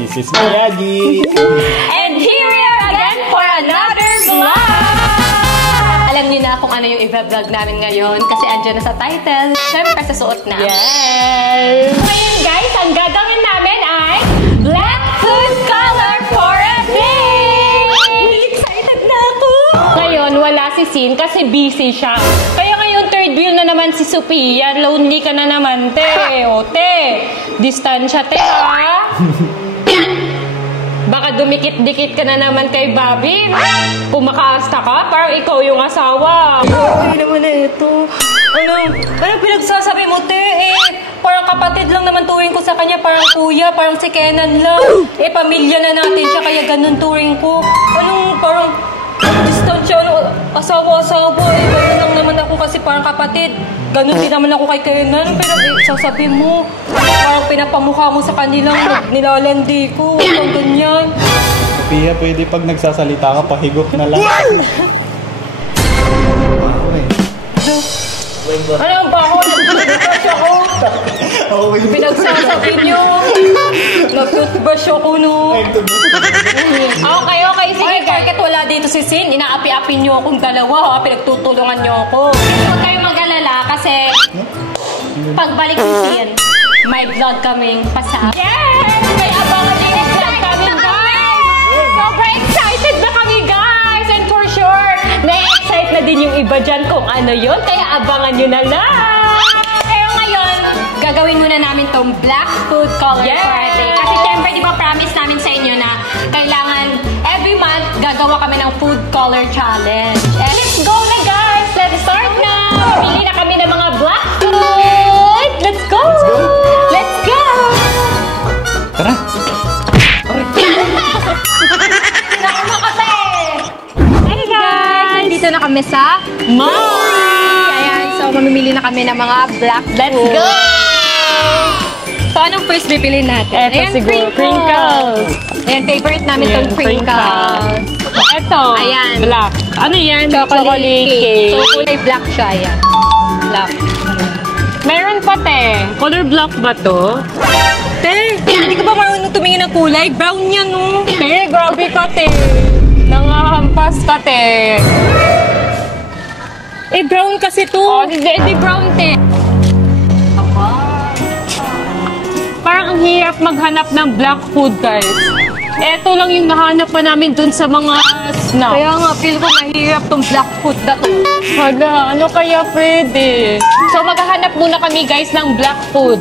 This is Miyagi. And here we are again for another vlog! Alam niyo na kung ano yung i-vlog namin ngayon kasi andyan na sa title. Siyempre sa suot na. Yes! Ngayon guys, ang gagawin namin ay Black Food Color for a Day! Excited na ako! Ngayon, wala si Sin kasi busy siya. Kaya ngayon, third wheel na naman si Sophia. Lonely ka na naman, te. O, te. Distansya, te, ha? Baka dumikit-dikit ka na naman kay Bobby. Pumakaasta ka, parang ikaw yung asawa. Okay naman na ito. Anong pinagsasabi mo, te? Parang kapatid lang naman turing ko sa kanya. Parang kuya, parang si Kenan lang. Pamilya na natin siya, kaya ganun turing ko. Parang distansya, asawa-asawa. Ganun lang naman ako kasi parang kapatid. Ganun din naman ako kay Kenan. Pero sasabi mo, parang pinapamukha mo sa kanilang nilalandi ko. Huwag ganyan. Sophia, pwede pag nagsasalita ka, pahigop na lang. Ano ba ako? Nag-toothbrush ako. Pinagsasabi niyo. Nag-toothbrush ako, no? Okay, sige. Ay, bakit wala dito si Sin? Inaapi-api niyo akong dalawa, ha? Pinagtutulungan niyo ako. Huwag kayong mag-alala kasi pagbalik si Sin, may vlog kaming pasama. Yes! May abangan din yung vlog kami, guys! Sobrang excited na kami, guys! And for sure, na-excite na din yung iba dyan kung ano yun. Kaya abangan nyo na lang! Pero ngayon, gagawin muna namin tong Black Food Color Party. Kasi syempre, di ba promise namin sa inyo na kailangan every month gagawa kami ng food color challenge. And let's go na, guys! Let's start na! Pili na kami ng mga black food! Let's go! Let's go! Tara! Hey guys! Nandito na kami sa Mori! Ayan, so mamimili na kami ng mga black food. Let's go! So, anong first bibili natin? Eto Ayan, siguro, crinkles. Ayan, favorite namin Ayan, tong crinkles. Ito, Ayan. black. Ano yan? Chocolate cake. So, cake. kulay black siya. Ayan. Black. Meron pa, te. Color black ba to? Te, hindi ka ba marunong tumingin ng kulay? Brown yan, no? Te, grabe ka, te. Nangahampas ka, te. Brown kasi to. Oh, di brown, te. Parang ang hirap maghanap ng black food, guys. Eto lang yung nahanap pa namin dun sa mga snack. Kaya nga, feel ko mahirap tong black food na to. Hala, ano kaya pwede? So, maghahanap muna kami, guys, ng black food.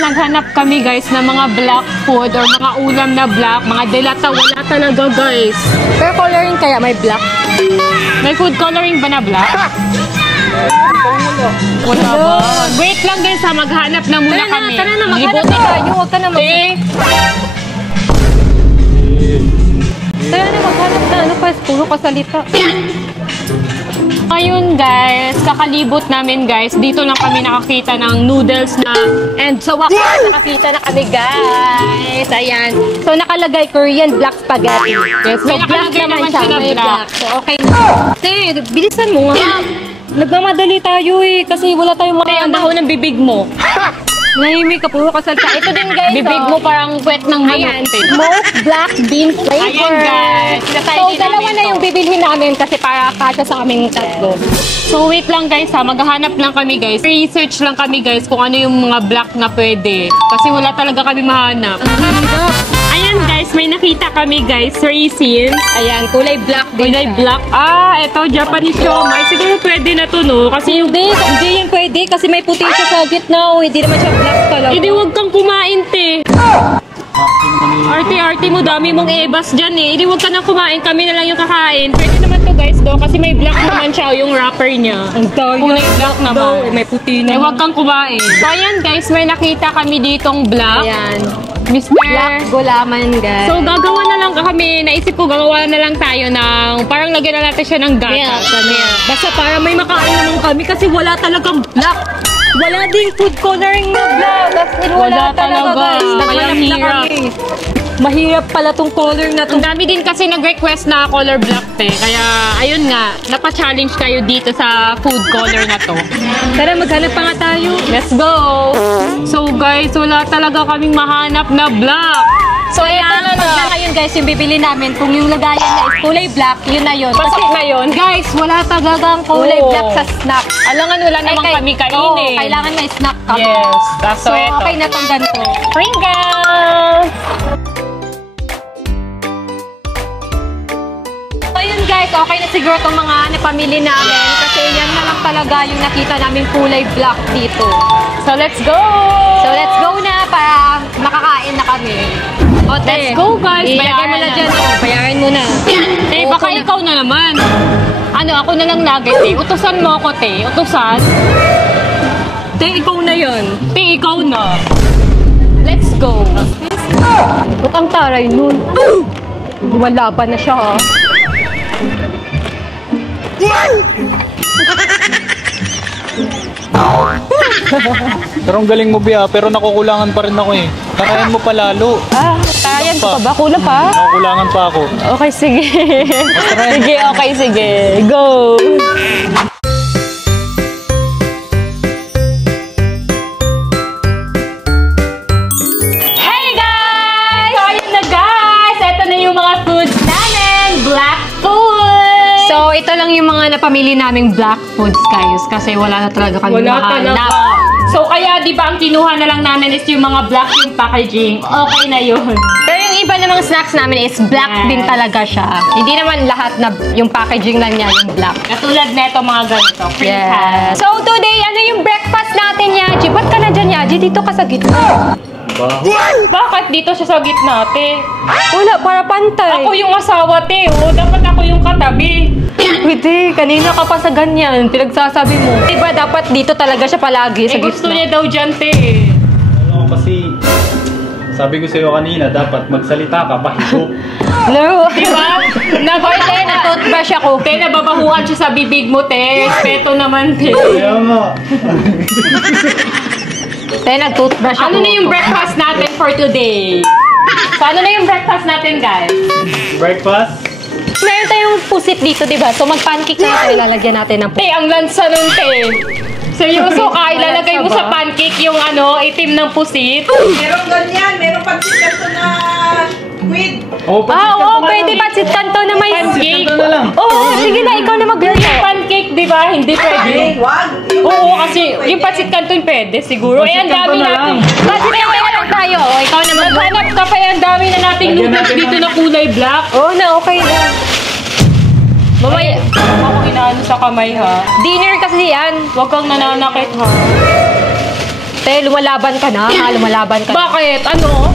Naghanap kami, guys, ng mga black food or mga ulam na black. Mga delata, wala talaga, guys. Pero coloring kaya may black? May food coloring ba na black? Wala ba? Wait lang, guys, ha. Maghanap na muna kami. Tara na, maghanap na tayo. Huwag ka na Tara na, maghanap na. Ano pa? Puro kasalita. Ngayon, guys, kakalibot namin, guys. Dito lang kami nakakita ng noodles na. And so, nakakita na kami, guys. Ayan. So, nakalagay Korean black spaghetti. Yes, So, may black nakalagay naman siya na may black. So, okay. Te, bilisan mo nga. Nagmamadali tayo kasi wala tayong Te, ang baho ng bibig mo. Nahimik ka, puro kasalita. Ito din, guys. Bibig mo parang wet ng Ayan, manok, te. smoked black bean flavor. Ayan, guys. So, dalawa na yung bibilhin namin kasi para kasya sa aming tatlo. So, wait lang, guys, ha. Maghahanap lang kami, guys. Research lang kami, guys, kung ano yung mga black na pwede. Kasi wala talaga kami mahanap. Ayan, guys, may nakita kami, guys. Raisin. Ayan, kulay black din Kulay siya. black. Ah, eto, Japanese siomai. Siguro pwede na to, no? Kasi Hindi yan pwede kasi may puti siya sa gitna. Hindi naman siya black talaga. hindi, huwag kang kumain, te. Arte-arte mo, dami mong ebas dyan, eh. Hindi, huwag ka na kumain. Kami na lang yung kakain. Pwede naman to, guys, do. Kasi may black naman siya, yung wrapper niya. Ang tayo. Kulay black naman. May puti Eh, naman. huwag kang kumain. So, ayan, guys, may nakita kami ditong black. Ayan. Mr. Black gulaman, guys. So, gagawa na lang kami. Naisip ko, gagawa na lang tayo ng, parang lagyan na natin siya ng gatas. Basta para may makain naman kami kasi wala talagang black. Wala ding food coloring na black. As in, wala talaga guys. Naghanap na kami. Mahirap pala tong color na to. Ang dami din kasi nag-request na color black kaya ayun nga, napa-challenge kayo dito sa food color na to. Tara, maghanap pa nga tayo. Let's go! So guys, wala talaga kaming mahanap na black. So, ito na ngayon guys, yung bibili namin. Kung yung lagayan na is kulay black, yun na yun. Pasok na yun. Guys, wala talagang kulay black sa snack. Alangan, wala naman kami kainin. Oo, kailangan may snack kami. Yes. So, ito. okay na tong ganito. Pringles! So, yun guys, okay na siguro itong mga napamili namin. Kasi yan na lang talaga yung nakita namin kulay black dito. So, let's go! So, let's go na para makakain na kami. Let's go guys! Ilagay mo na dyan. Bayaran mo na. Baka ikaw na naman. Ano, ako na lang lagi, te. Utusan mo ako, te. Utusan. Te, ikaw na yun. Te, ikaw na. Let's go. Ba't ang taray nun? Lumalaban na siya, ha? Pero ang galing mo, Bia. Pero nakukulangan pa rin ako eh. Kakain mo pa lalo. Kaya pa ba? Kulang pa? Nakukulangan pa ako. Okay, sige. Try. Sige, okay, sige. Go! Hey guys! So, ayun na guys! Ito na yung mga foods namin. Black food! So, ito lang yung mga napamili naming black foods, guys. Kasi wala na talaga kami mahanap. So, kaya di ba ang kinuha na lang namin is yung mga black yung packaging. Okay na yun. Pero yung iba namang snacks namin is black din talaga siya. Hindi naman lahat na yung packaging lang niya yung black. Katulad neto mga ganito. Yeah. So, today, ano yung breakfast natin, Yaji? Ba't ka na dyan, Yaji? Dito ka sa gitna. Bakit dito siya sa gitna, te? Wala, para pantay. Ako yung asawa, te. O, dapat ako yung katabi. Pwede, kanina ka pa sa ganyan. Pinagsasabi mo. Diba, dapat dito talaga siya palagi sa Gusto gitna. niya daw dyan, te. Ano kasi, sabi ko sa'yo kanina, dapat magsalita ka, pahigo. No. Diba? Pwede, na-toothbrush ako. Te, nababahuan siya sa bibig mo, te. Respeto naman, te. Kaya nga. Te, nag-toothbrush ako. Ano na yung breakfast natin for today? So, ano na yung breakfast natin, guys? Breakfast? Meron tayong pusit dito, diba? So, mag-pancake na tayo. Lalagyan natin ng pusit. Te, ang lansa nun, te. Seryoso ka, ilalagay mo sa pancake yung ano, itim ng pusit. Meron ganyan, meron pansit kanto na squid. Oh, Oo, pwede pansit kanto na may... Pancake. Ito na lang. Oo, sige na, ikaw na magluto. Pancake, di ba? Hindi pwede. Wag. Oo, kasi yung pancit canton pwede siguro. Eh, ang Pancit dami canton na natin. lang. Pansit kanto na lang tayo. O, ikaw na magluto. Maghanap ka pa, ang dami na nating Lagyan noodles natin dito ng- na kulay black. Oo na, okay na. Mamaya, ako inaano sa kamay ha. Dinner kasi yan. Huwag kang nananakit ha. Te, lumalaban ka na. Ha, lumalaban ka na. Bakit? Ano?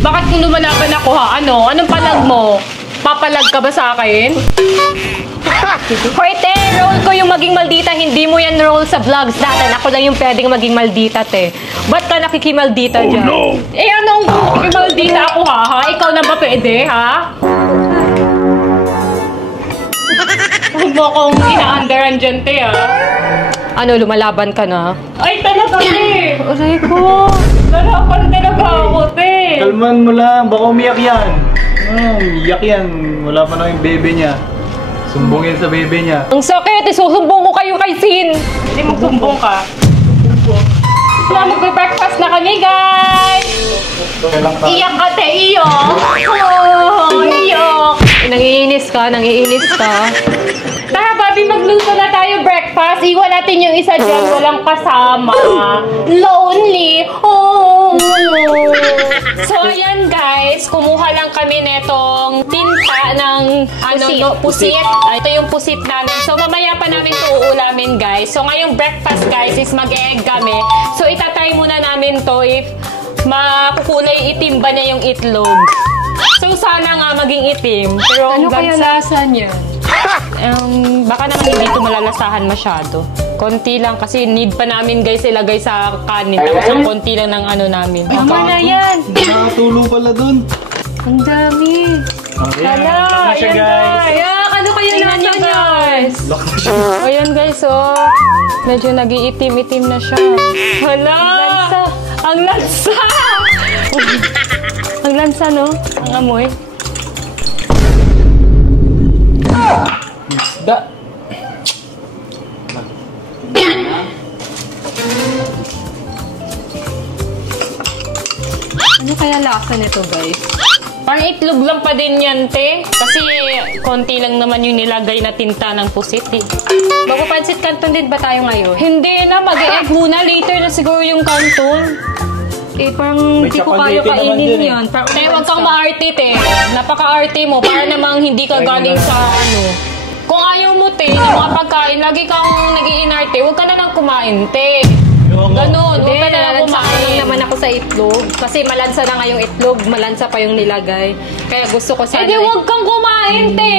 Bakit kung lumalaban ako ha? Ano? Anong palag mo? Papalag ka ba sa akin? Hoy, te, role ko yung maging maldita. Hindi mo yan role sa vlogs natin. Ako lang yung pwedeng maging maldita, te. Ba't ka nakikimaldita dyan? Eh anong maldita ako ha? Ikaw na ba pwede ha? Huwag mo akong ina-underan dyan, te ha? Ano, lumalaban ka na? Ay talaga, te! Aray ko. Lalaban talaga ako, te! Kalman mo lang, baka umiyak yan. Iyak yan. Wala pa na yung bebe niya. Sumbungin sa bebe niya. Ang sakit, isusumbong ko kayo kay Sin. Hindi magsumbong ka. Magbe-breakfast na kami, guys! Kailang ka. Iyak ka, te! Iyak! Oh, iyak! Nangiinis ka, nangiinis ka. Tara, Bobby, magluto na tayo breakfast. Iwan natin yung isa dyan, walang kasama. Lonely. Oh. So, ayan guys, kumuha lang kami netong tinta ng pusit. Ito yung pusit namin. So, mamaya pa namin ito uulamin, guys. So, ngayong breakfast, guys, is mag-egg kami. So, itatry muna namin to if makukulay itim ba na yung itlog. So, sana nga maging itim. Pero Ano kaya lasa niya? baka naman hindi ito malalasahan masyado. Konti lang kasi need pa namin guys ilagay sa kanin. Tapos ang konti lang ng ano namin. Tama na yan. Nakatulo pala dun. Ang dami. Okay, Hala, na siya, ayan guys. na. Kaya, Ano kaya Tingnan nyo, nasa niya? guys. Lock na siya. Ayan guys, oh. Medyo nag-iitim-itim na siya. Hala! Ang lansa! Ang lansa, no? Ang amoy. Isda. Ano kaya lasa nito, guys? Parang itlog lang pa din yan, te. Kasi konti lang naman yung nilagay na tinta ng pusit, eh. Magpapansit canton din ba tayo ngayon? Hindi na, mag-e-egg muna. Later na siguro yung canton. Eh, parang May hindi ko kaya chapalete naman kainin dun, eh. yan. Parang Te, huwag kang maarte, te. Napaka-arte mo. Para namang hindi ka galing sa ano. Kung ayaw mo, te, ng mga pagkain, lagi kang nag-iinarte, huwag ka na nang kumain, te. Ganon, Hindi, huwag ka na lang nalansa lang kumain. naman ako sa itlog. Kasi malansa na nga yung itlog, malansa pa yung nilagay. Kaya gusto ko Eh sana... di huwag kang kumain, te.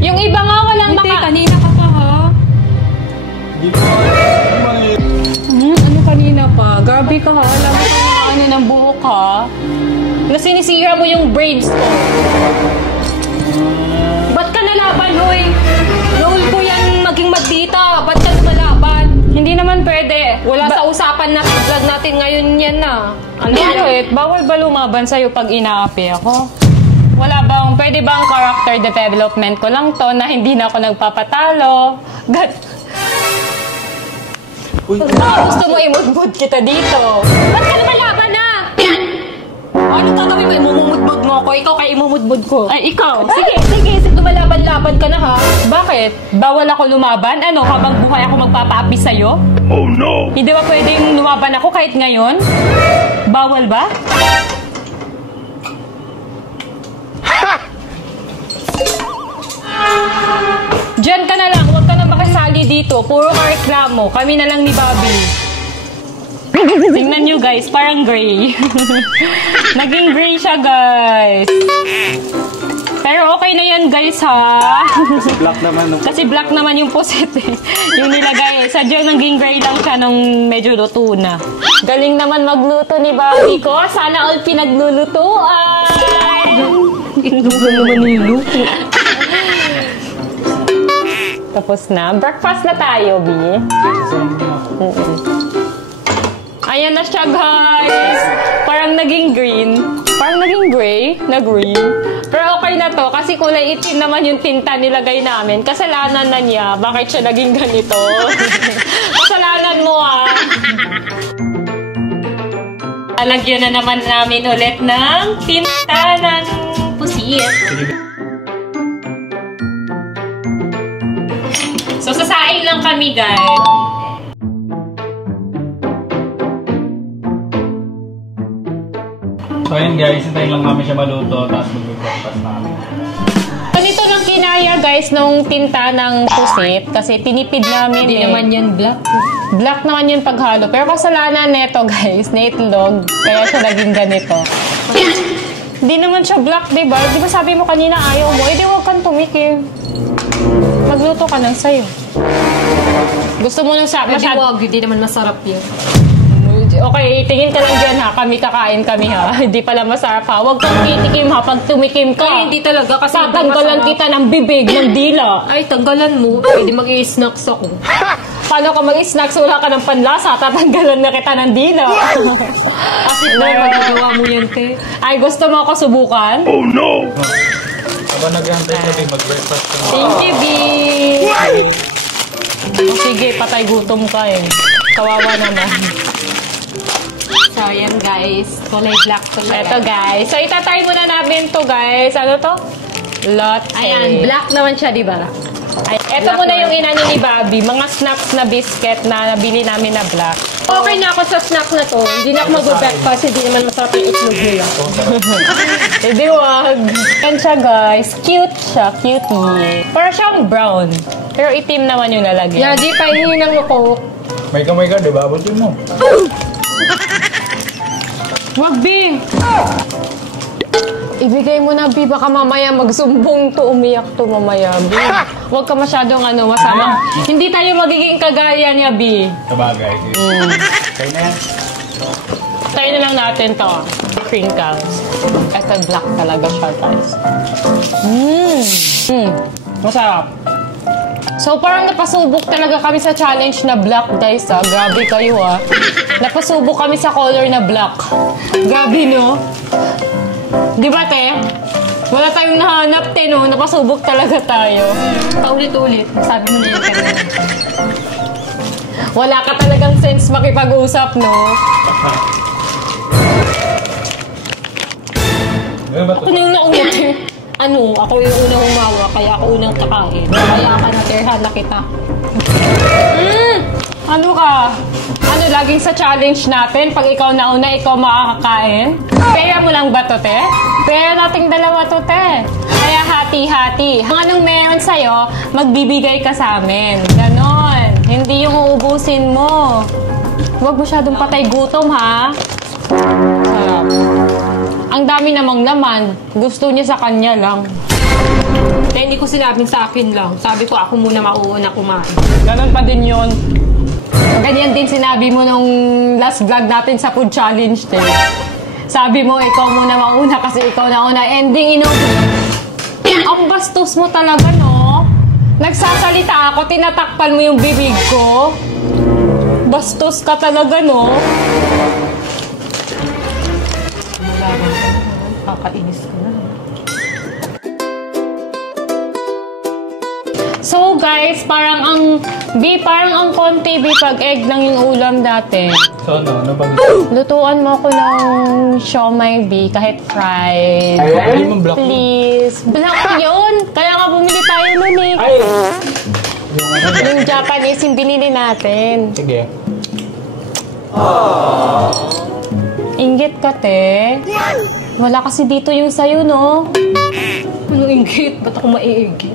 Yung iba nga walang Hindi, maka... kanina ka pa, ha? Hindi ko Ano kanina pa? Grabe ka, ha? Alam mo kung ano ng buhok, ha? Na sinisira mo yung braids ko. Ba't ka nalaban, hoy? Role ko yan maging magdita. Ba't ka lumalaban? Hindi naman pwede. Wala sa usapan na vlog natin ngayon yan na. Ano Bakit? Bawal ba lumaban sa'yo pag inaapi ako? Wala bang, pwede bang character development ko lang to na hindi na ako nagpapatalo? Baka gusto mo imudmud kita dito. Ba't ka lumalaban na? Ano gagawin mo? Imumudmud mo ako? Ikaw kaya imumudmud ko? Ay, ikaw. Sige, lumalaban-laban ka na, ha? Bakit? Bawal ako lumaban? Ano, habang buhay ako magpapaapi sa'yo? Oh no! Hindi ba pwedeng lumaban ako kahit ngayon? Bawal ba? Diyan ka na lang, huwag ka na makisali dito. Puro ka reklamo. Kami na lang ni Bobby. Tingnan nyo guys, parang gray. Naging gray siya guys. Pero okay na yan guys ha. Kasi black naman. No? Kasi black naman yung puset eh. Yung nilagay eh. Sadyang naging gray lang siya nung medyo luto na. Galing naman magluto ni Bobby ko. Sana all pinaglulutuan. Itlog lang naman niluto. Tapos na. Breakfast na tayo, B. Ayan na siya, guys. Parang naging green. Parang naging gray na green. Pero okay na to kasi kulay itim naman yung tinta nilagay namin. Kasalanan na niya. Bakit siya naging ganito? Kasalanan mo, ah. Lalagyan na naman namin ulit ng tinta ng pusit. So, sasaing lang kami, guys. So ayun guys, hintayin lang namin siya maluto, tapos mag-breakfast na kami. Ganito lang kinaya, guys, nung tinta ng pusit. Kasi tinipid namin Hindi naman yan black. Black naman yung paghalo. Pero kasalanan neto, guys, na itlog. Kaya siya naging ganito. Hindi naman siya black, diba? Di ba sabi mo kanina ayaw mo? Eh, di huwag kang tumikim. Magluto ka ng sayo. Gusto mo nung Pwede wag, hindi naman masarap yun. Okay, tingin ka lang dyan ha. Kami kakain kami ha. Hindi pala masarap ha. Huwag kang titikim ha pag tumikim ka. Ay, hindi talaga kasi hindi Tatanggalan masarap. kita ng bibig, ng dila. Ay, tanggalan mo. Pwede mag-i-snacks ako. Paano ka mag-snacks? Wala ka ng panlasa. Tatanggalan na kita ng dila. Kasi magagawa mo yan, te. Ay, gusto mo ako subukan? Habang naghihintay kami, mag-breakfast na. Thank you, B. Oh, sige, patay gutom ka eh. Kawawa naman. So, yan guys. Kulay black to Eto guys. So, itatry muna namin to guys. Ano to? Latte. Ayan, black naman siya, di ba? Ay, eto muna yung inano ni Bobby. Mga snacks na biscuit na nabili namin na black. Okay na ako sa snack na to. Hindi na ako mag-breakfast. Hindi naman masarap yung itlog nila. Hindi wag. Yan siya guys. Cute siya. Cutie. Parang siyang brown. Pero itim naman yung lalagyan. Yaji, pahingi ng ako. May kamay ka, di ba? Abutin mo. Wag, B! Ibigay mo na, B. Baka mamaya magsumbong to. Umiyak to mamaya, B. Huwag ka masyadong masama. Hindi tayo magiging kagaya niya, B. Sabagay. Kaya na yan. Tayo na lang natin to. Crinkles. Ito black talaga siya, guys. Masarap. So, parang napasubok talaga kami sa challenge na black, guys, ha. Grabe kayo, ha. Napasubok kami sa color na black. Grabe, no? Di ba, te? Wala tayong nahanap, te, no? Napasubok talaga tayo. Paulit-ulit. Sabi mo na yun kanina. Wala ka talagang sense makipag-usap, no? Ako na yung naunat, eh. Ako yung unang humawa, kaya ako unang kakain. Kaya ka na, terhan na kita. Ano ka? Laging sa challenge natin, pag ikaw nauna, ikaw makakakain? Pera mo lang ba to, te? Pera nating dalawa to, te. Kaya hati-hati. Kung anong meron sa'yo, magbibigay ka sa amin. Ganon. Hindi yung uubusin mo. Huwag masyadong patay gutom, ha? Sarap. Ang dami namang laman. Gusto niya sa kanya lang. Kaya hindi ko sinabing sa akin lang. Sabi ko, ako muna mauuna kumain. Ganon pa din yun. Ganyan din sinabi mo nung last vlog natin sa food challenge, te. Sabi mo, ikaw muna mauna kasi ikaw nauna. Ending, ang bastos mo talaga, no? Nagsasalita ako, tinatakpan mo yung bibig ko. Bastos ka talaga, no? Kakainis ko na. So guys, parang ang konti pag egg lang yung ulam dati. So ano ba? Lutuan mo ako ng siomai kahit fried. Ay, mo black. Please. Black yun. Kaya nga bumili tayo nun eh. Ay! Yung Japanese yung binili natin. Sige. Inggit ka, te. Wala kasi dito yung sayo, no? Anong inggit? Ba't ako maiinggit?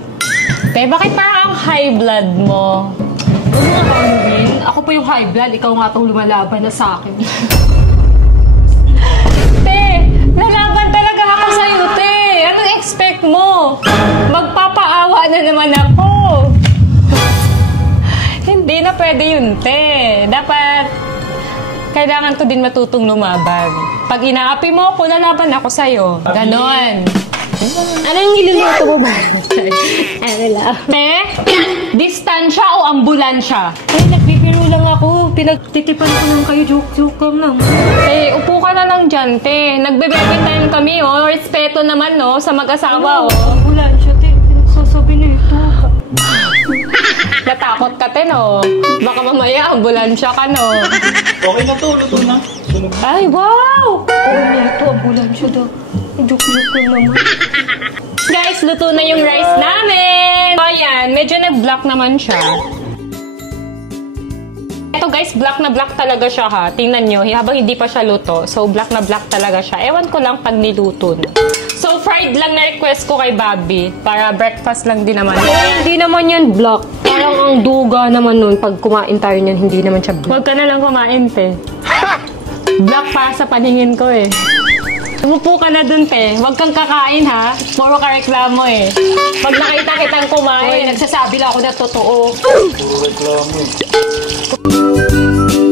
Te, bakit parang high blood mo? Ano nga ba, Anuin? Ako pa yung high blood. Ikaw nga itong lumalaban na sa akin. Te, lalaban talaga ako sa'yo, te. Anong expect mo? Magpapaawa na naman ako. Hindi na pwede yun, te. Dapat, kailangan ko din matutong lumaban. Pag inaapi mo ako, lalaban ako sa'yo. Ganon. Ano yung niluluto mo ba? Ano lang? Te, distansya o ambulansya? Nagbibiro lang ako. Pinagtitipan ko lang kayo. Joke lang. Te, upo ka na lang dyan, te. Nagbebebentayan kami, oh. Respeto naman, no, sa mag-asawa, oh. Ambulansya, te. Pinagsasabi na ito. Natakot ka, te, no? Baka mamaya, ambulansya ka, no? Okay na to, luto na. Sunog. Ay, wow! Oo na ito, ambulansya daw. Joke lang naman. Guys, luto na yung rice namin! So, ayan, medyo nag-black naman siya. Ito guys, black na black talaga siya, ha. Tingnan nyo, habang hindi pa siya luto. So, black na black talaga siya. Ewan ko lang pag niluto na. So, fried lang na request ko kay Bobby. Para breakfast lang din naman. Hindi naman yan black. Parang ang duga naman nun. Pag kumain tayo niyan, hindi naman siya black. Huwag ka na lang kumain, te. Black para sa paningin ko, eh. Umupo ka na dun, te. Huwag kang kakain, ha? Puro ka reklamo, eh. Pag nakita kitang kumain. Oy, nagsasabi lang ako na totoo. Puro reklamo.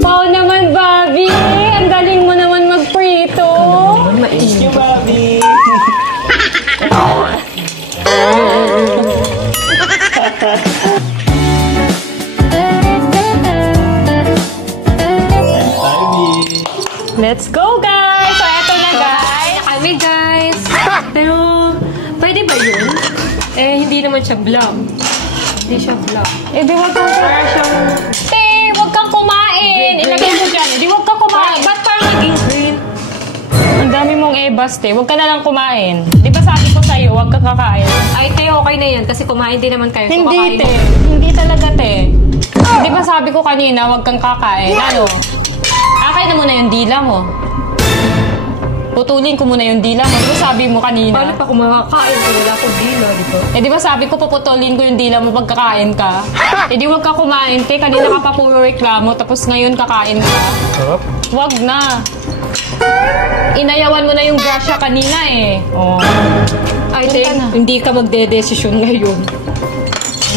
Wow naman, Bobby! Ang galing mo naman magprito. Thank you, Bobby. Let's go, guys! So, eto na, guys. Kami, guys. Pero, pwede ba yun? Hindi naman siya black. Hindi siya black. Di wag kang huwag kang kumain. Ilagay mo dyan. Di wag kang kumain. Ba't parang naging green? Ang dami mong ebas, te. Huwag ka na lang kumain. Di ba sabi ko sa'yo, huwag kang kakain? Ay, te, okay na yan. Kasi kumain din naman kayo. Hindi, Kumakain te. mo. Hindi talaga, te. Di ba sabi ko kanina, huwag kang kakain? Ano? Akay na muna yung dila mo. Putulin ko muna yung dila mo. Di ba sabi mo kanina? Paano pa kumakain kung wala akong dila, di ba? Di ba sabi ko puputulin ko yung dila mo pag kakain ka? Di wag ka kumain, te. Kanina ka pa puro reklamo, tapos ngayon kakain ka. Sarap. Wag na. Inayawan mo na yung grasya kanina, eh. Oh. Ay, Punta te, na. hindi ka magde-desisyon ngayon.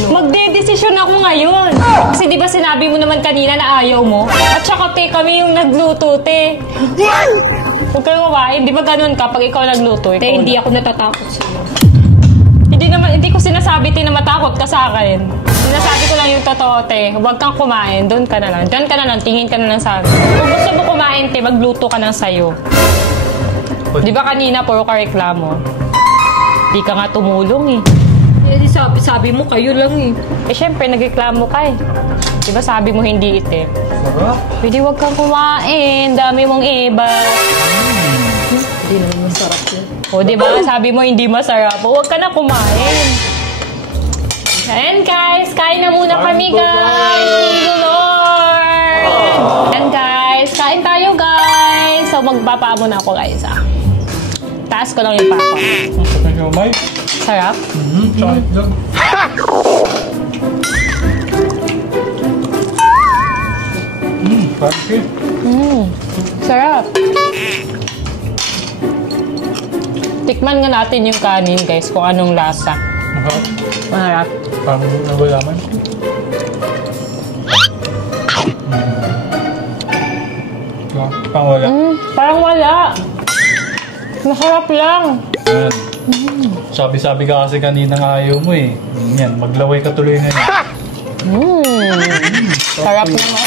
Magde-desisyon ako ngayon. Kasi di ba sinabi mo naman kanina na ayaw mo? At saka te, kami yung nagluto, te. Huwag kayo kumain. Di ba ganun ka pag ikaw nagluto? Te, hindi ako natatakot sa'yo. Hindi ko sinasabi, te, na matakot ka sa akin. Sinasabi ko lang yung totoo, te. Huwag kang kumain. Doon ka na lang. Diyan ka na lang. Tingin ka na lang sa akin. Kung gusto mo kumain, te, magluto ka ng sayo. Di ba kanina, puro ka reklamo? Di ka nga tumulong, eh. Eh, sabi mo, kayo lang eh. Eh, syempre, nagreklamo ka, eh. Di ba sabi mo hindi ite? Sarap. Pwede huwag kang kumain. Dami mong iba. Hindi naman masarap yun. O, di ba? Sabi mo hindi masarap. Huwag ka na kumain. Ayan, guys. Kain na muna kami, guys. Thank you, Lord. Ayan, guys. Kain tayo, guys. So, magpapa muna ako, guys, ah. Taas ko lang yung papa. Thank you, Mike. Sarap? Tsaka itlog. Pancake. Sarap. Tikman nga natin yung kanin, guys, kung anong lasa. Masarap. Parang nagulaman. Parang wala. Parang wala. Masarap lang. Ayan. Sabi-sabi ka kasi kanina nga ayaw mo eh. Yan, maglaway ka tuloy na yan. Sarap naman.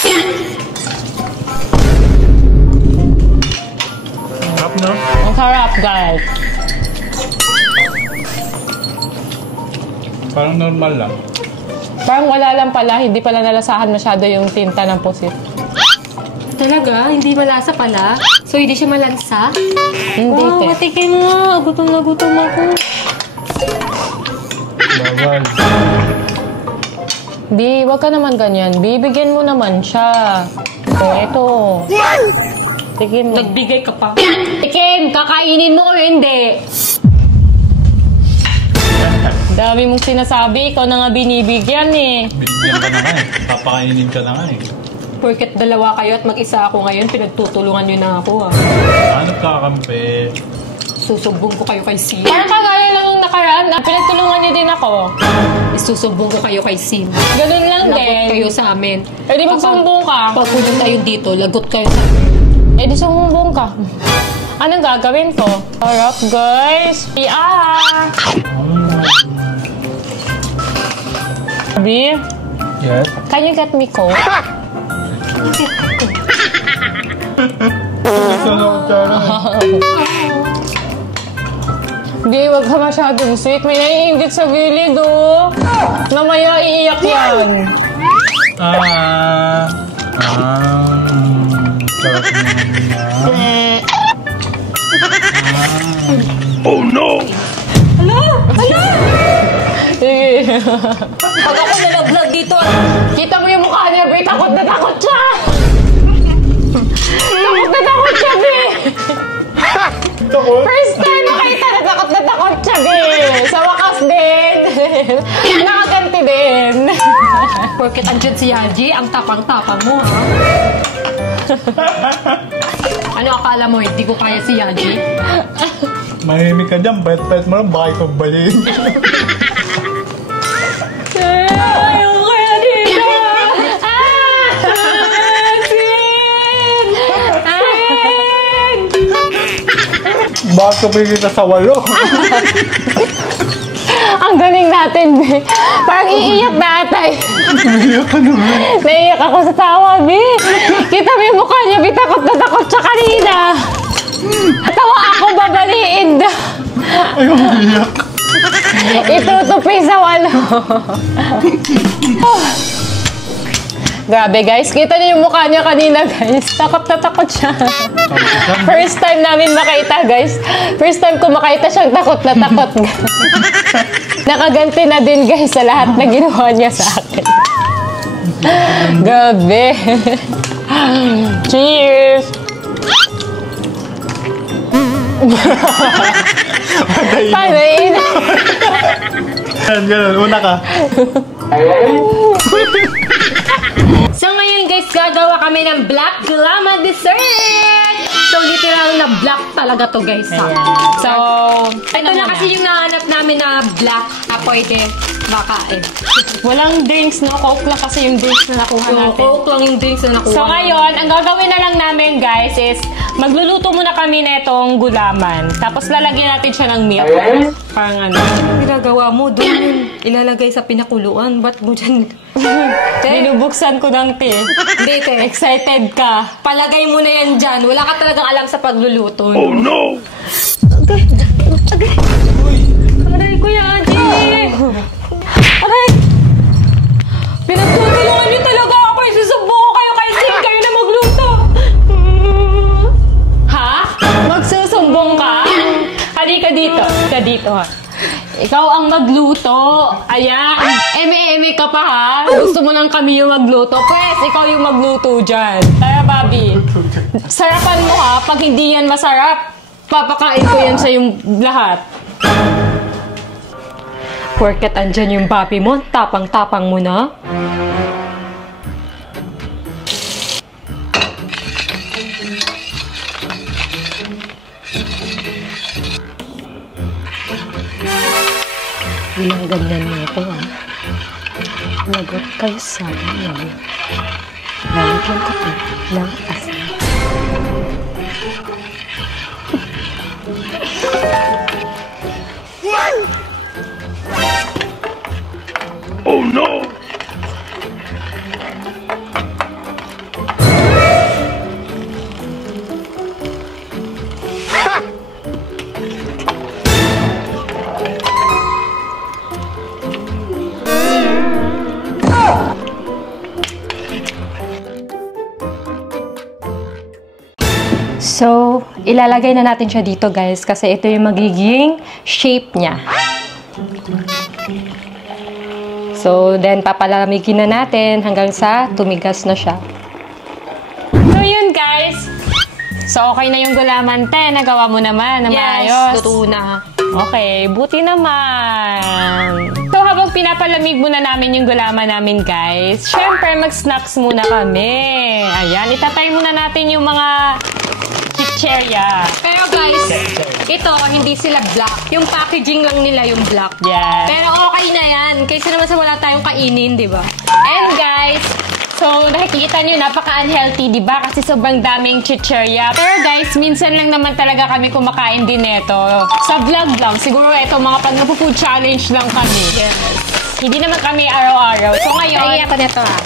Sarap no? Ang sarap, guys. Parang normal lang. Parang wala lang pala. Hindi pala nalasahan masyado yung tinta ng pusit. Talaga? Hindi malasa pala? So, hindi siya malansa? Hindi, Wow, te. matikim nga. Gutom na gutom ako. Bawal. Di, wag ka naman ganyan. Bibigyan mo naman siya. O, eto. Tikim mo. Nagbigay ka pa. Tikim! Kakainin mo o hindi? Dami mong sinasabi. Ikaw na nga binibigyan eh. Binigyan ka na nga eh. Papakainin ka na nga eh. Porket dalawa kayo at mag-isa ako ngayon, pinagtutulungan niyo na ako ah. Ano kakampi? Susubong ko kayo kay Sim. Parang kagaya lang nung nakaraan. Pinagtulungan niyo din ako. Isusubong ko kayo kay Sim. Ganun lang Lagot din. kayo sa amin. Eh di magsumbong ka. Pag pumunta tayo dito, lagot kayo sa amin. Eh di sumumbong ka. Anong gagawin ko? Harap, guys. Abi, Yes? can you get me coke? Di, wag ka masyadong sweet. May naiingit sa gilid, oh. Mamaya iiyak yan. Sarap naman yan. Oh no! Sige. Pag ako nalaglag dito, Kita mo yung mukha niya, Bri. Takot na takot siya. Takot na takot siya, Bri. First time makita na takot siya, Bri. Sa wakas din. Nakaganti din. porket andyan si Yaji, ang tapang-tapang mo, ha? Ano akala mo, hindi ko kaya si Yaji? Mahimik ka dyan, pet-pet mo lang, baka ipagbalin. Ayaw ko kaya dito. Sin! Sin! Bakit ka pinita sa walo? Ang galing natin, Be. Parang iiyak na atay. Umiyak ka naman. Naiiyak ako sa tawa, Be. Kita mo yung mukha niya, Be. Takot na takot siya kanina. Tawa ako, babaliin. Ayaw umiyak. Itutupi sa walo. Grabe, guys. Kita niyo yung mukha niya kanina, guys. Takot na takot siya. First time namin makita, guys. First time ko makita siyang takot na takot. Nakaganti na din, guys, sa lahat na ginawa niya sa akin. Grabe. Cheers! Panayin. Ganun, una ka. So ngayon guys, gagawa kami ng black llama dessert! So literal na black talaga to guys. Ha? So, ito na kasi yung nahanap namin na black na pwede Baka eh. Walang drinks, no? Coke lang kasi yung drinks na nakuha So, natin. Coke lang yung drinks na nakuha. So ngayon, ang gagawin na lang namin guys is magluluto muna kami netong gulaman. Tapos lalagyan natin siya ng milk. Parang ano. Anong ginagawa mo? Doon yun ilalagay sa pinakuluan. Ba't mo dyan? Binubuksan ko ng te. Hindi, te. Excited ka. Palagay mo na yan dyan. Wala ka talagang alam sa pagluluto. Oh no! Aray ko yan, Ate! Aray! Pinagtutulungan niyo talaga ako. Isusubuko kayo kay Sin. Kayo na magluto. Ha? Magsusumbong ka? Halika dito. Halika dito ha. Ikaw ang magluto. Ayan. Eme-eme ka pa ha. Gusto mo lang kami yung magluto. Pwes, ikaw yung magluto dyan. Tara, Bobby. Sarapan mo ha. Pag hindi yan masarap, papakain ko yan sa yung lahat. Porket andyan yung Bobby mo, tapang-tapang mo na. Bilang ganyan mo ito, ha? Lagot kayo sa amin. Lalagyan ko po ng asin. Oh no! So, ilalagay na natin siya dito, guys, kasi ito yung magiging shape niya. So, then papalamigin na natin hanggang sa tumigas na siya. So yun guys. So okay na yung gulaman te. Nagawa mo naman na maayos. luto na. Okay, buti naman. So habang pinapalamig muna namin yung gulaman namin guys, syempre mag-snacks muna kami. Ayan, itatay muna natin yung mga chicherya. Pero guys, ito, hindi sila black. Yung packaging lang nila yung black. Yes. Pero okay na yan. Kaysa naman sa wala tayong kainin, di ba? And guys, so nakikita nyo, napaka-unhealthy, di ba? Kasi sobrang daming chicherya. Pero guys, minsan lang naman talaga kami kumakain din neto. Sa vlog lang. Siguro ito, mga pag food challenge lang kami. Yes. Hindi naman kami araw-araw. So ngayon, Ay, ako nito ah.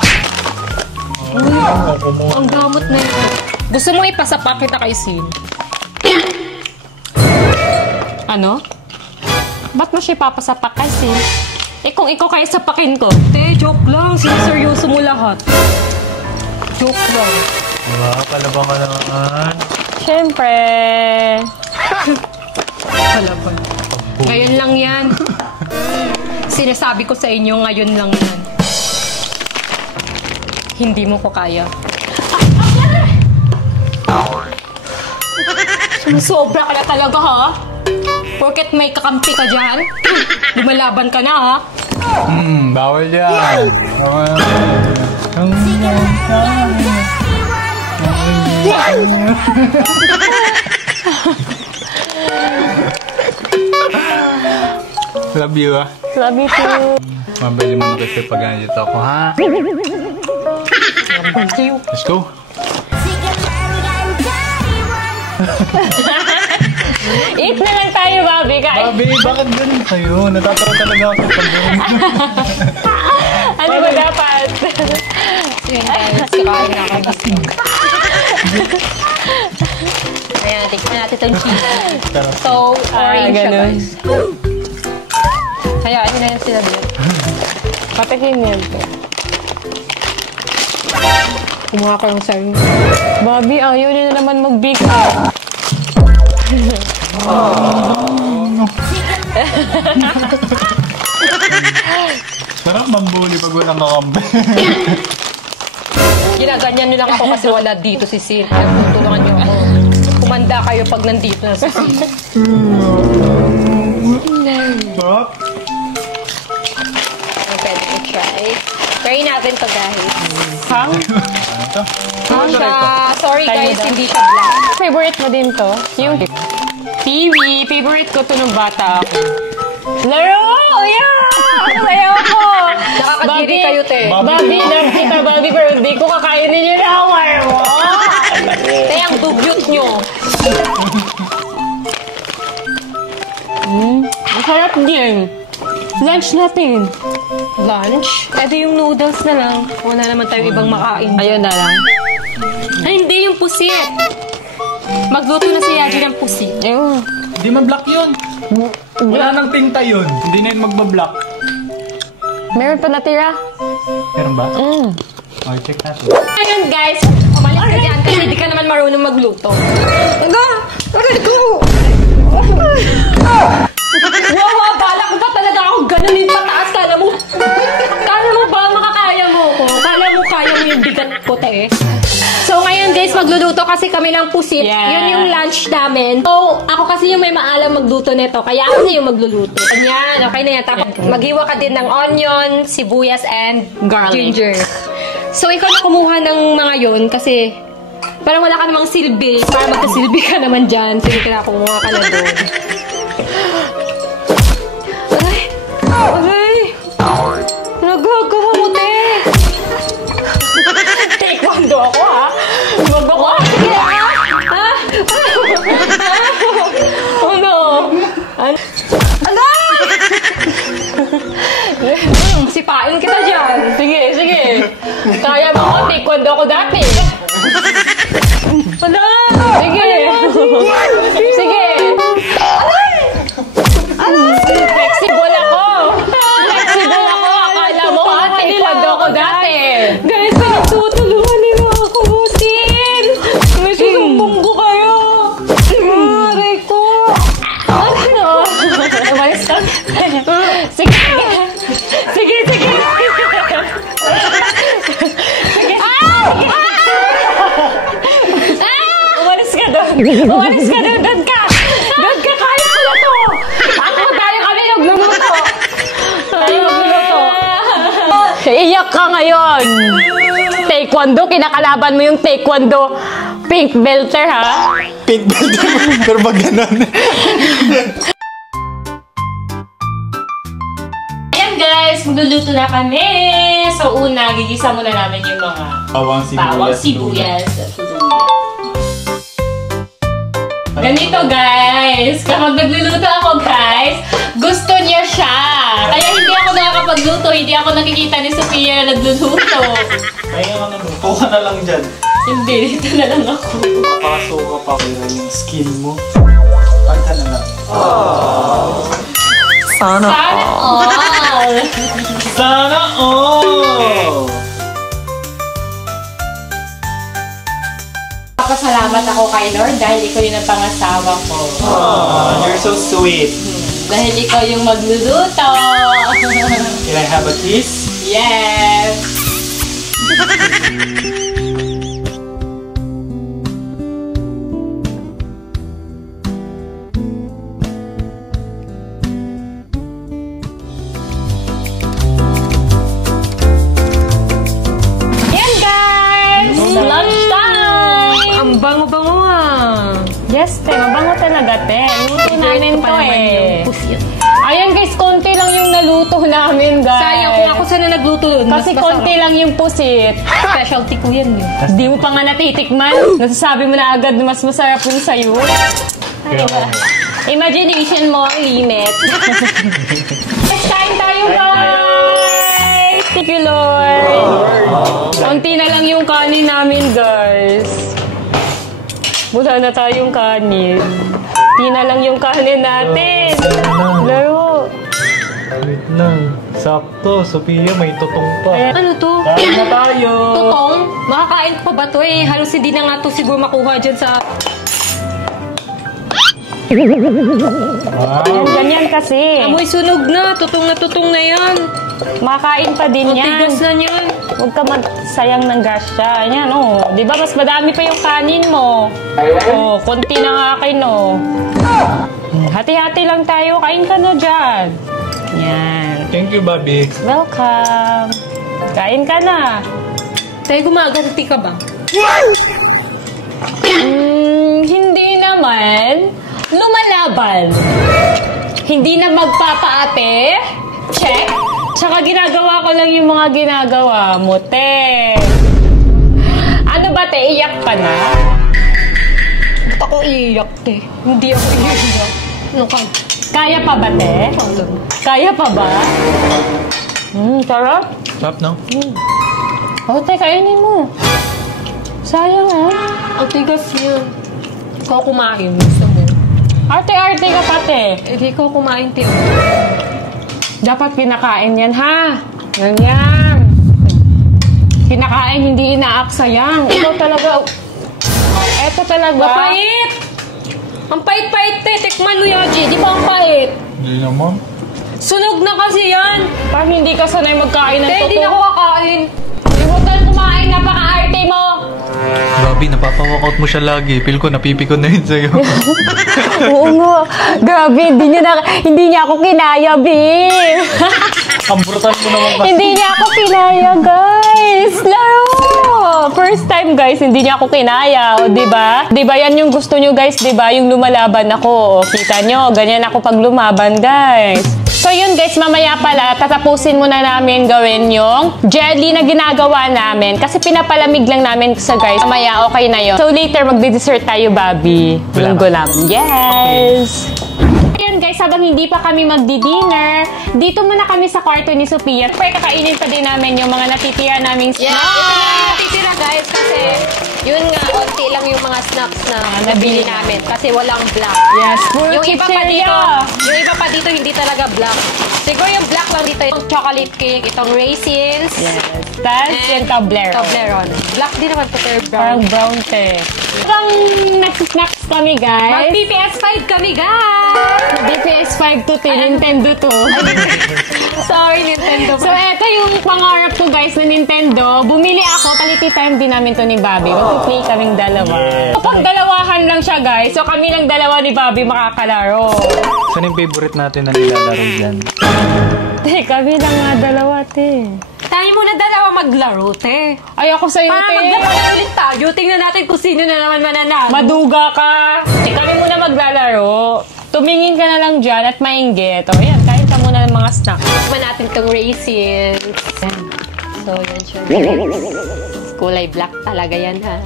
Ang gamot na ito. Gusto mo ipasapak kita kay Sin? ano? Ba't mo siya papasapak kasi? Eh kung ikaw kaya sapakin ko. Te, joke lang. Sinaseryoso mo lahat. Joke lang. Diba? Kalabang ka naman. Siyempre. Halaban. Ngayon lang yan. Sinasabi ko sa inyo, ngayon lang yan. Hindi mo ko kaya. Sobra ka na talaga, ha? Porket may kakampi ka dyan, lumalaban ka na, ha? Bawal yan. Bawal. Love you, ah. Love you too. Mabali mo na kasi pag nandito ako, ha? Let's go. Eat na lang tayo, Bobby. Kain. Bobby, bakit ganun sa'yo? Natatawa talaga ako pag ganun. Ano ba dapat? Ayan guys, kakain na ako. Ayan, tikman natin itong cheese. So, orange siya, ganun. guys. Hayaan nyo na yan sila dyan. Patikin yan. Kumuha ka ng sarili. Bobby, ayaw niya na naman mag-bake up. Sarap mambuli pag walang kakampi. Ginaganyan nyo lang ako kasi wala dito si Sin. Tutulungan nyo ako. Kumanda kayo pag nandito na si Sin. Sarap. Ang pwede ko try. Try natin to, guys. Hang? Sorry Try mo guys, daw. hindi siya black. Favorite mo din to? Yung Tiwi. Favorite ko to nung bata ako. Laro! Yeah! Ayoko! Nakakadiri kayo, te. Bobby, love kita, Bobby, pero hindi ko kakainin yung lawar mo. Te, ang dugyot nyo. Masarap din. Lunch natin. Lunch? Ito yung noodles na lang. Wala naman tayong ibang makain. Ayun na lang. Ay, hindi yung pusit. Magluto na si Yagi ng pusit. Ayun. Hindi ma-block yun. Wala nang tinta yun. Hindi na yun magbablock. Meron pa natira? Meron ba? Okay, check natin. Ayun, guys. Umalis ka dyan kasi hindi ka naman marunong magluto. Aray ko! Wow, bala ko ba talaga ako ganunin pataas? Kala mo ba makakaya mo ko? Kala mo kaya mo yung bigat ko, te? So ngayon guys, magluluto kasi kami ng pusit. Yeah. Yun yung lunch namin. So, ako kasi yung may maalam magluto nito. Kaya ako na yung magluluto. Yan, okay na yan. Tapos maghiwa ka din ng onion, sibuyas, and Garlic. ginger. So, ikaw na kumuha ng mga yun kasi parang wala ka namang silbi. Para magkasilbi ka naman dyan. Sige ka na, kumuha ka na doon. Aray! Nagagawa mo, te! Taekwondo ako, ha? Magbago ako. Sige, ha? Ha? Ano? Ano? Sipain kita dyan. Sige. Kaya mo ko, taekwondo ako dati. Ano? Sige. Sige. Flexible ako. Akala mo, taekwondo ako dati. Guys, pinagtutulungan nila ako. Sin! May susumbong ko kayo. Aray ko. Ano? Umalis ka? Sige. Sige. Umalis ka doon. Doon ka. Kaya ko na to. Tayo kami nagluluto. Iyak ka ngayon. Taekwondo, kinakalaban mo yung taekwondo pink belter, ha? Pink belt. Pero pag ganon. Ayan guys, magluluto na kami. So una, gigisa muna namin yung mga Bawang sibuyas at luya. Ganito guys, kapag nagluluto ako guys, gusto niya siya. Kaya hindi ako nakakapagluto, hindi ako nakikita ni Sophia na nagluluto. Kaya ka na luto ka na lang dyan. Hindi, dito na lang ako. Papaso ka pa kaya yung skin mo. Pagka na lang. Sana all! Sana all! Papasalamat ako kay Lord dahil ikaw yung pangasawa ko. You're so sweet. Dahil ikaw yung magluluto. Can I have a kiss? Yes! Yan guys! Lunchtime! Ang bango-bango, ah. Yes, te. Mabango talaga, te. Luto namin to eh. Pusit. Ayan guys, konti lang yung naluto namin, guys. Sayang kung ako sana nagluto doon. Kasi konti lang yung pusit. Specialty ko yan. Di mo pa nga natitikman. Nasasabi mo na agad na mas masarap yung sa'yo. Ay, ba? Imagination mo ang limit. Next time tayo, guys! Thank you, Lord. Konti na lang yung kanin namin, guys. Wala na tayong kanin. Konti na lang yung kanin natin. Laro. Wait lang. Sakto. Sophia, may tutong pa. Ano to? Kain na tayo. Tutong? Makakain ko pa ba to eh? Halos hindi na nga to siguro makuha dyan sa... Wow. Ganyan kasi. Amoy sunog na. Tutong na yan. Makain pa din Ang yan. tigas na yan. Huwag ka magsayang ng grasya. Ayan, oh. Di ba, mas madami pa yung kanin mo. Oh, konti na nga akin, oh. Hati-hati lang tayo. Kain ka na dyan. Yan. Thank you, Bobby. Welcome. Kain ka na. Tayo gumaganti ka ba? Hindi naman. Lumalaban. Hindi na magpapaate. Check. Baka ginagawa ko lang yung mga ginagawa mo, te. Ano ba, te? Iyak ka na? Ba't ako iiyak, te? Hindi ako iiyak. Ano ka? Kaya pa ba, te? Kaya pa ba? Sarap. Sarap, no? Oh, te, kainin mo. Sayang, oh. Ang tigas yun. Ikaw kumain. Gusto mo? Arte-arte ka pa, te. Hindi ko kumain, te. Dapat pinakain yan, ha? Yan. Pinakain, hindi inaaksayang. Ito talaga. Ito talaga. Mapait! Ang pait-pait, te. Tikman mo, Yaji. Di ba ang pait? Hindi naman. Sunog na kasi yan. Parang hindi ka sanay magkain ng Te, totoo. hindi na ako kakain. Limutan kumain, napaka-arte mo. Grabe, napapawalkout mo siya lagi. Feel ko, napipikon na yun sa'yo. Oo nga. Grabe, hindi niya ako kinaya, babe. Ang brutal mo naman kasi. Hindi niya ako kinaya, guys. Laro! First time, guys, hindi niya ako kinaya. O, diba? Diba yan yung gusto nyo, guys? Diba? Yung lumalaban ako. O, kita nyo, ganyan ako pag lumaban, guys. So, yun, guys, mamaya pala, tatapusin muna namin gawin yung jelly na ginagawa namin. Kasi pinapalamig lang namin sa guys. Mamaya, okay na yun. So, later, magde-dessert tayo, Bobby. Yung gulam. Yes! Ayan guys, habang hindi pa kami magdi-dinner, dito muna kami sa kwarto ni Sophia. Pero kakainin pa din namin yung mga natitira naming snacks. Yeah, ito na yung natitira guys kasi yun nga, konti lang yung mga snacks na nabili namin kasi walang black. Yes, puro Yung iba pa dito, chicheria. yung iba pa dito hindi talaga black. Siguro yung black lang dito, yung chocolate cake, itong raisins, Yes. Tapos yung Toblerone. Toblerone. Black din naman to pero Parang brown. brown te. Parang snacks kami guys. Mag-PPS5 kami guys! DPS5 to Nintendo to. Sorry Nintendo. So, eto yung pangarap ko guys na Nintendo. Bumili ako, quality time din namin to ni Bobby. Mag-play kaming dalawa. Kapag dalawahan lang siya guys, so kami lang dalawa ni Bobby makakalaro. Saan yung favorite natin na nilalaro dyan? Te, kami lang nga dalawa, te. Tayo muna dalawa maglaro, te. Ayoko sa'yo, Para te. maglaro ulit tayo. Tingnan natin kung sino na naman mananalo. Maduga ka. Kami muna maglalaro. Tumingin ka na lang dyan at mainggit. O, yan, kain ka muna ng mga snacks. Tikman natin itong raisins. So, yan siya. Kulay black talaga yan, ha?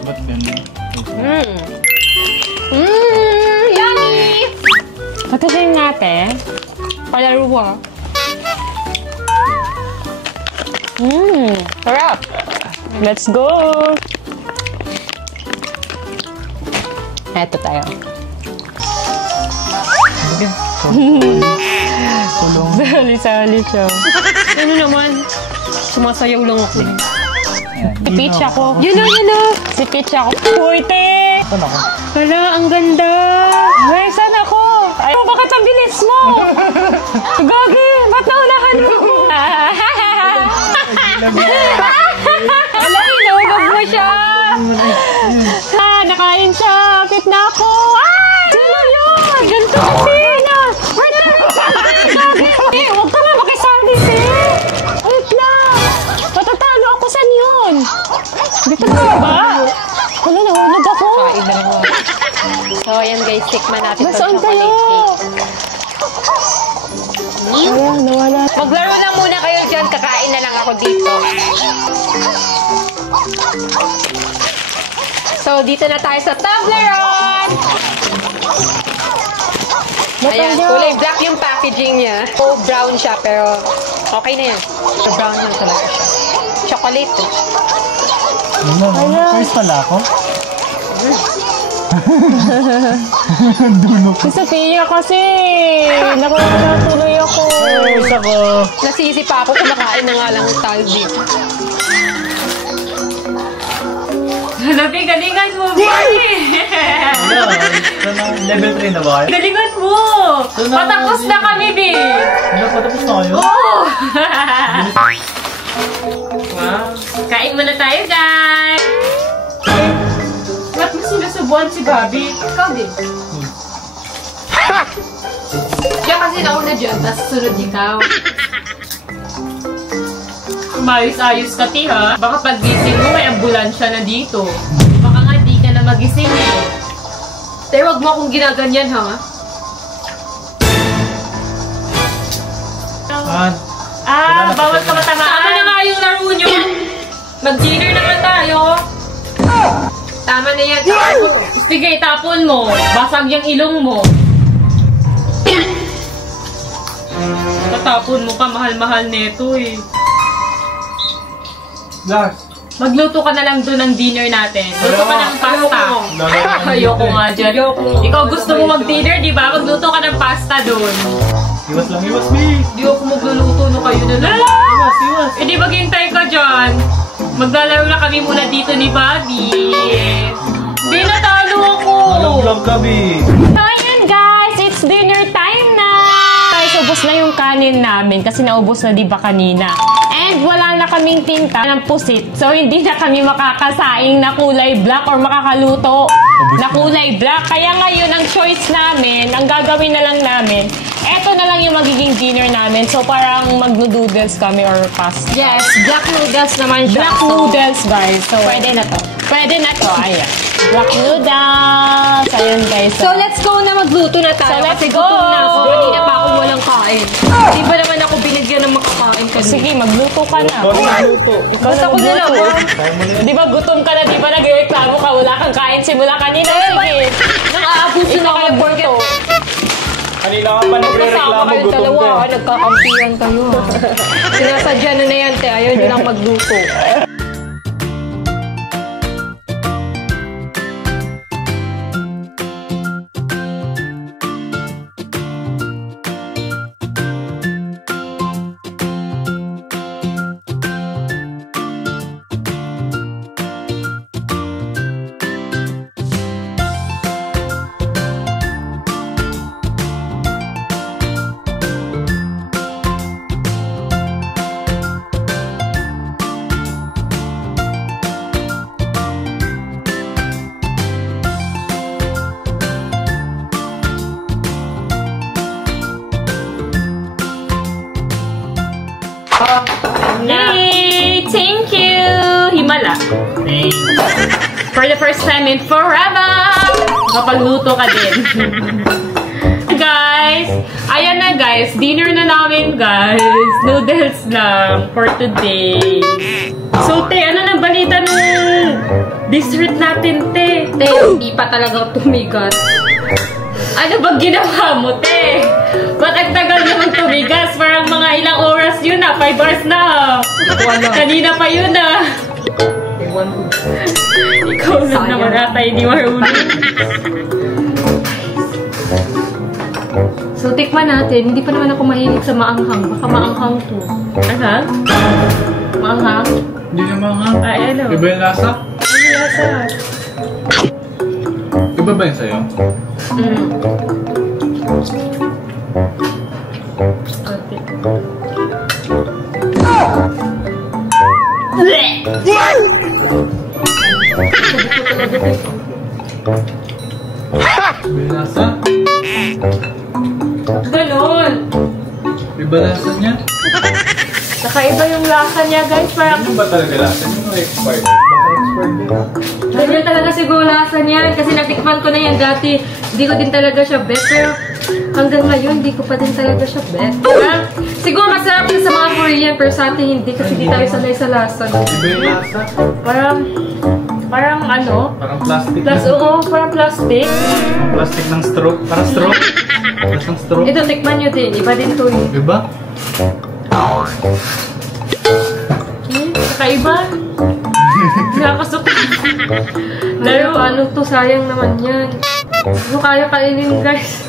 Ba't ganun? Yummy! Patasin natin. Palaro ko. Sarap. Let's go. Eto tayo. Okay. Tulong. Sali-sali siya. Ano naman? Sumasayaw lang ako. Si Peach ako. Yun na! Si Peach ako. Uy, te! Saan ako? Wala, ang ganda. Ay, saan ako? Ay, bakit ang bilis mo? Gagi, ba't naunahan mo? Wala, hinulog mo siya! Nakain siya. Akit na ako. Ay! Sino yun? Ganito kasi na. Eh, huwag ka nga makisali, te. Wait lang. Patatalo ako. Saan yun? Dito na ba? Wala, nahulog ako. So, ayan guys, tikman natin itong Saan chocolate kayo? cake. Ayan, nawala. Maglaro na muna kayo dyan, kakain na lang ako dito. So, dito na tayo sa Toblerone! Ayan, kulay black yung packaging niya. Oh, brown siya, pero okay na yan. So, brown lang talaga siya. Chocolate. First pala ako? Si Sophia kasi. Nakawala tuloy ako. First ako. Nasisi pa ako, kumakain na nga lang tayo dito. Labi, galingan mo, Bonnie! Level 3 na ba kayo? Galingan mo! Patapos na kami, B! Patapos na kayo? Oo! Wow! Kain muna tayo, guys! Ba't mo sinusubuan si Bobby? Ikaw din. Siya kasi nauna dyan, tapos sunod ikaw. Umayos-ayos ka, ti, ha? Baka pag-gising mo, may ambulansya na dito. Baka nga di ka na magising, eh. Pero wag mo akong ginaganyan, ha? Tamahan. Bawal ka matamaan. Tama na nga yung laro nyo. Mag-dinner naman tayo. Tama na yan. Tama. Sige, tapon mo. Basag yung ilong mo. Tatapon mo pa, mahal-mahal neto eh. Lars. Magluto ka na lang doon ng dinner natin. Luto ka ng pasta. Ayoko nga dyan. Ikaw gusto mo mag-dinner, di ba? Magluto ka ng pasta doon. Iwas lang, iwas, B. Di ako magluluto no kayo na lang. Iwas, iwas. Eh di maghintay ka dyan. Maglalaro na kami muna dito ni Bobby. Di natalo ako. Malang-vlog ka, B. So ayan guys, it's dinner time na. Guys, ubos na yung kanin namin kasi naubos na di ba kanina. And wala na kaming tinta ng pusit. So hindi na kami makakasaing na kulay black or makakaluto na kulay black. Kaya ngayon ang choice namin, ang gagawin na lang namin, eto na lang yung magiging dinner namin. So parang mag-noodles kami or pasta. Yes, black noodles naman siya. Black noodles guys. So Pwede na to. pwede na to. Ayan. Black noodles. Ayan guys. So let's go na magluto na tayo. So, let's kasi go! gutom na ako. Kanina pa ako walang kain. Di ba naman ako binigyan ng makakain kanina? Sige, magluto ka na. Ikaw Basta na ko dalawa. magluto. Di ba gutom ka na? Di ba nagreklamo ka? Wala kang kain simula kanina. Sige. Nang aabuso na Ikaw ako ng burger. magluto. Kanina ka pa nagre-reklamo, kayong gutom dalawa. ka. Nagkakampihan kayo. Sinasadya na yan, te. Ayaw nyo lang magluto. Yay! Thank you! Himala. For the first time in forever! Kapagluto ka din. Guys, ayan na guys. Dinner na namin guys. Noodles lang for today. So, te, ano na balita ng district natin, te? Te, hindi pa talaga tumigas. Ano bang ginawa mo, te? Ba't ang tagal naman tumigas? Parang mga ilang oras yun na. 5 hours na. Kanina pa yun na. Ikaw lang naman ata, hindi marunong. So, tikman natin. Hindi pa naman ako mahilig sa maanghang. Baka maanghang to. Aha? Maanghang? Hindi niya maanghang. Ay, ano? Iba yung lasa? Ano lasa? Iba ba yun sa'yo? Okay. Iba yung lasa? Ganon. Iba lasa niya? Nakaiba yung lasa niya, guys. Parang Ano ba talaga lasa niya? Ano expired? Baka expired din. Ganyan talaga siguro lasa niyan. Kasi natikman ko na yan dati. Hindi ko din talaga siya bet. Pero hanggang ngayon, hindi ko pa din talaga siya bet. Siguro masarap yun sa mga Korean. Pero sa atin hindi. Kasi di tayo sanay sa lasa. Iba yung lasa? Parang ano? Parang plastic. Oo, parang plastic. Plastic ng straw. Parang straw. Lasang straw. Ito, tikman nyo din. Iba din to eh. Iba? Kakaiba. Nakakasuka. Pero ano to, sayang naman yan. Ano kaya kainin guys?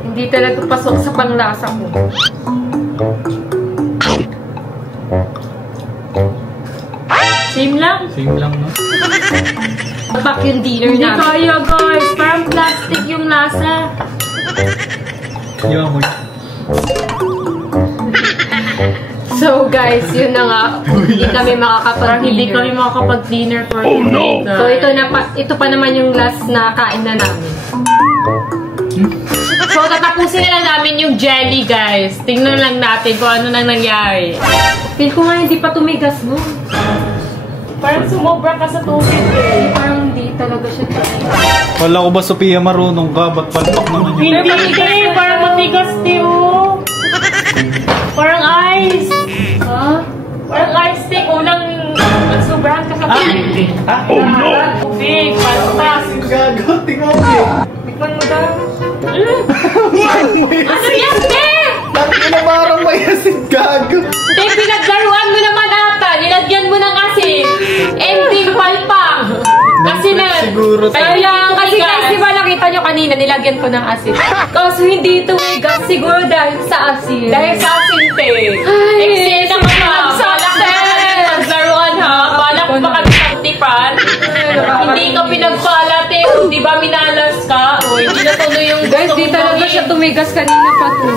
Hindi talaga pasok sa panglasa ko. Same lang. Same lang, no? Back yung dinner Hindi namin. kaya, guys. Parang plastic yung lasa. Yung amoy. So guys, yun na nga. Hindi kami Parang hindi kami makakapag-dinner. makakapag-dinner for today, guys. So ito pa naman yung last na kain na namin. So, tatapusin na lang namin yung jelly, guys. Tingnan lang natin kung ano nang nangyari. Feel ko nga hindi pa tumigas mo. Parang sumobra ka sa tubig, eh. Parang hindi talaga siya tumigas. Wala ko ba, Sophia, marunong ka? Ba't palpak naman yun? Hindi, parang matigas, Tio. Parang ice. Ha? Parang ice tea. Kulang sobrahan ka sa tubig. Ha? Oh no! Tubig, paltas. Gago, tingnan mo. Tikman mo daw. Ano yan, te? Bakit na parang may asin, gago? Te, pinaglaruan mo naman ata. Nilagyan mo ng asin. Ending palpak. Kasi na, Siguro kaya kasi guys, di ba nakita nyo kanina, nilagyan ko ng asin. Kaso hindi ito gas, siguro dahil sa asin. Dahil sa asin, te. Eksena ka pa. Naglaruan ha. Balak pa kami pagtipan. Hindi ka pinagpala, te. Di ba minalas ka? O, hindi natuloy yung guys, di talaga siya tumigas kanina pa to.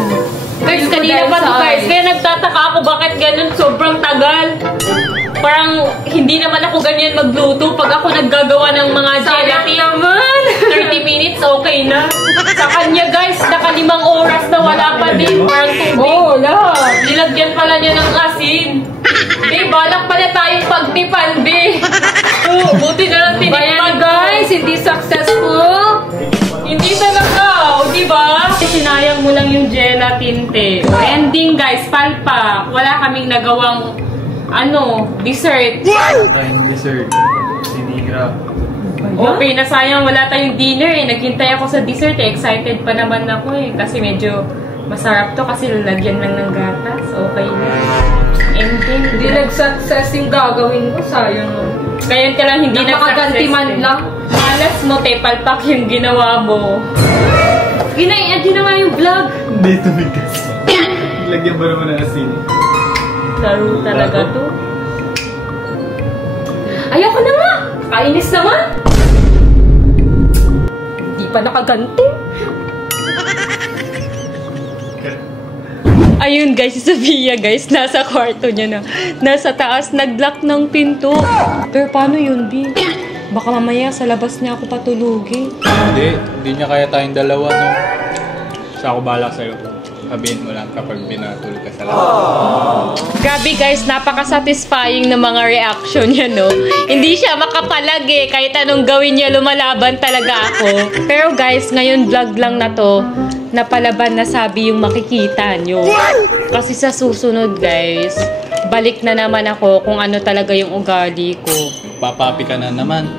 Guys, kanina pa to guys. Kaya nagtataka ako bakit ganun sobrang tagal. Parang hindi naman ako ganyan magluto pag ako naggagawa ng mga gelatin. Naman! 30 minutes, okay na. Sa kanya guys, naka 5 oras na wala pa din. Parang tubig. Oh, wala. Nilagyan pala niya ng asin. Be, balak pala tayong pagtipan, be. Oh, buti na lang tinipan guys, hindi successful. Hindi talaga, o diba? Sinayang mo lang yung gelatin, te. O, ending guys, palpak. Wala kaming nagawang dessert. Tayong dessert. Sinigra. Okay, nasayang wala tayong dinner eh. Naghintay ako sa dessert eh. Excited pa naman ako eh. Kasi medyo masarap to kasi lalagyan lang ng gatas. Okay na. Ending. Hindi nag-success yung gagawin ko, sayang. Kaya ka lang hindi Napakaganti man lang. Malas mo, te. Palpak yung ginawa mo. Ginawa yung vlog. Hindi tumigas. Lagyan ba naman ng asin? Laro talaga to. Ayoko na nga! Kainis naman! Hindi pa nakaganti. Ayun guys, si Sophia guys, nasa kwarto niya na. Nasa taas, nag-lock ng pinto. Pero paano yun, B? Baka mamaya sa labas niya ako patulugin. Hindi niya kaya tayong dalawa, no? Siya ako bahala sa'yo. Sabihin mo lang kapag binatul ka sa labas. Grabe guys, napaka-satisfying ng mga reaction niya, no? Hindi siya makapalag eh. Kahit anong gawin niya, lumalaban talaga ako. Pero guys, ngayon vlog lang na to, napalaban na sabi yung makikita nyo. Kasi sa susunod guys, balik na naman ako kung ano talaga yung ugali ko. Papapi ka na naman.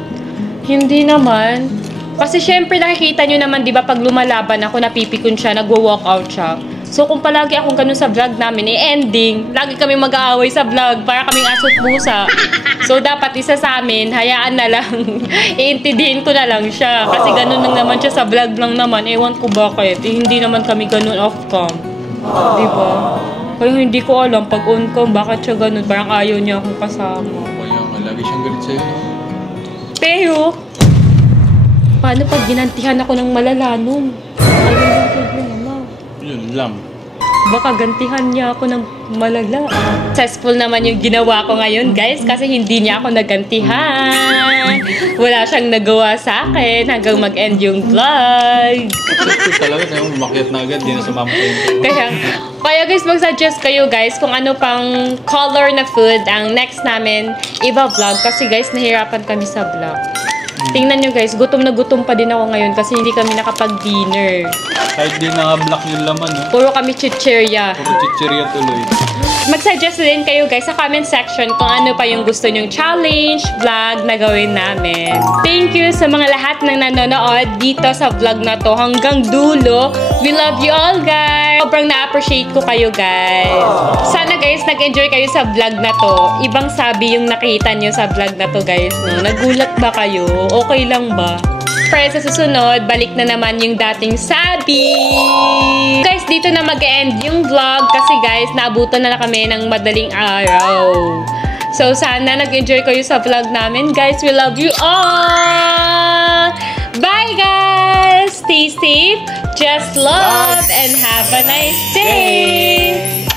Hindi naman. Kasi syempre nakikita nyo naman, di ba, pag lumalaban ako, napipikon siya, nagwo-walk out siya. So kung palagi akong ganun sa vlog namin, ending, lagi kami mag-aaway sa vlog, para kaming aso't pusa. So dapat isa sa amin, hayaan na lang, iintindihin ko na lang siya. Kasi ganun lang naman siya sa vlog lang naman, ewan ko bakit, hindi naman kami ganun off-cam. Diba? Kaya hindi ko alam, pag on-cam, bakit siya ganun, parang ayaw niya akong kasama. Kaya nga, lagi siyang galit sa'yo. Pero, paano pag ginantihan ako ng malala nun? Ayun yung problema. Yun lang. Baka gantihan niya ako ng malala. Successful naman yung ginawa ko ngayon, guys, kasi hindi niya ako nagantihan. Wala siyang nagawa sa akin hanggang mag-end yung vlog. Successful talaga, tayo umakyat na agad, di na sumama sa intro. Kaya guys, mag-suggest kayo guys kung ano pang color na food ang next namin iba-vlog. Kasi guys, nahirapan kami sa vlog. Tingnan nyo guys, gutom na gutom pa din ako ngayon kasi hindi kami nakapag-dinner. Kahit di naka-block yung laman, no? Puro kami chichirya. Puro chichirya tuloy. Mag-suggest din kayo guys sa comment section kung ano pa yung gusto nyong challenge, vlog na gawin namin. Thank you sa mga lahat ng nanonood dito sa vlog na to hanggang dulo. We love you all guys! Sobrang na-appreciate ko kayo guys. Sana guys, nag-enjoy kayo sa vlog na to. Ibang sabi yung nakita nyo sa vlog na to guys. No? Nagulat ba kayo? Okay lang ba? Pero sa susunod, balik na naman yung dating sabi. Guys, dito na mag-end yung vlog kasi guys, naabutan na kami ng madaling araw. So, sana nag-enjoy kayo sa vlog namin. Guys, we love you all! Bye, guys! Stay safe, just love, and have a nice day!